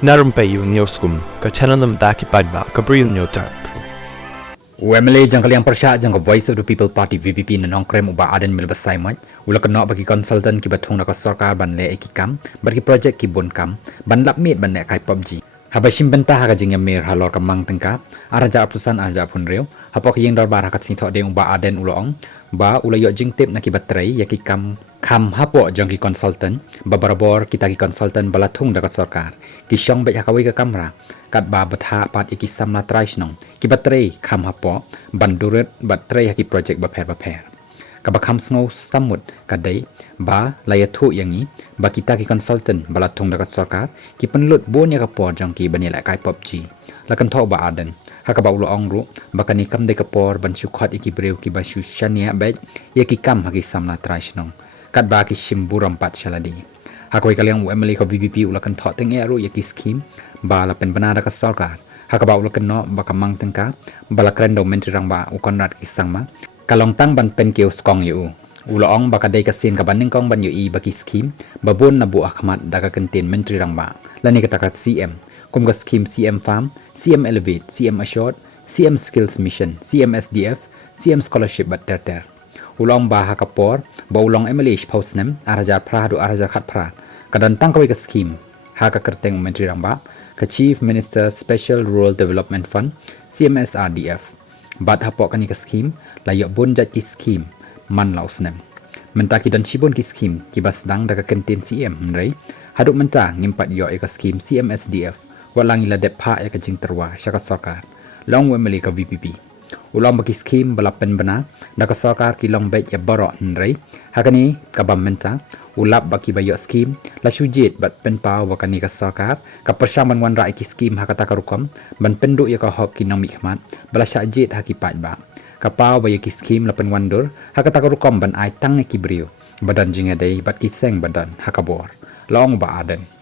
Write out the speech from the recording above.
Na Rympei U Hynñiewtrep paidbah Bri U Hynñiewtrep. UMLA jang kaliang persya jang Voice of the People Party VPP nanong krem uba aden mil basai maj ula kena bagi konsultan ki bathung na sarkar ban lehkai kam bagi projek ki bon kam ban lapmiet ban lehkai PUBG habashim benta haga jing yamir halor kamang tengka araja apusan araja pun reu hapok yeng darbar hakat sing thok de uba aden ulong ba ula yo jing tip na ki baterai yaki kam hapok jang ki konsultan babarabor kita ki konsultan balathung da sarkar ki shong be hakawi ka kamera katba batha pat iki samla traishnong ki baterai kham hapo banduret baterai haki project baper kabakam snow samut kadai ba layathu yangi ba kita ki consultant balathung dakat sarkar ki penlut bon ya kapor jang ki bani lehkai PUBG lakan tho ba aden hakaba ulo ongru bakani kam de kapor ban sukhot iki briew ki ba shushania be ya ki kam haki samla traishnong katba ki shimburam pat shaladi hakoi kaliang UMLA ko VPP ulakan tho teng eru ya ki scheme ba la pen banada ka sarkar hakaba ulakan no bakamang tengka balakrendo menteri rang ba ukonrat ki sangma kalong tang ban pen keu skong yu ulaong bakadai ka sin ka baning kong ban yu i baki scheme babon na bu akhmat daga contain menteri rang ba lani kata ka CM kum ka scheme CM farm CM elevate CM assured CM skills mission CM SDF CM scholarship bat ter ulong ba hakapor ba ulong emelish pausnem araja paradoh araja khatpra kadan tang ka scheme haka kyrteng menteri rang ba ka chief minister special rural development fund CMSRDF bat hapok kani ka scheme layok bonjat ki scheme man lausnem mentaki dan shibun ki scheme ki basdang daga kentin CM mrei haduk menta ngimpat yo ka scheme CMSDF walang ila depha ya ka jing terwa syakat sarkar long wemeli ka VPP ulang bagi scheme balapen bana daga sarkar ki long bet ya baroh mrei hakani ka bamenta ulap baki bayo scheme la sujit bat pynpaw wakani ka sarkar ka persyaman wan rai ki scheme hakata karukom ban penduk ya ka hok ki nami khmat bala syajit haki paidbah kapau bayo ki scheme la pen wandur hakata karukom ban ai tang ki briew badan jinga dei bat ki seng badan hakabor long ba aden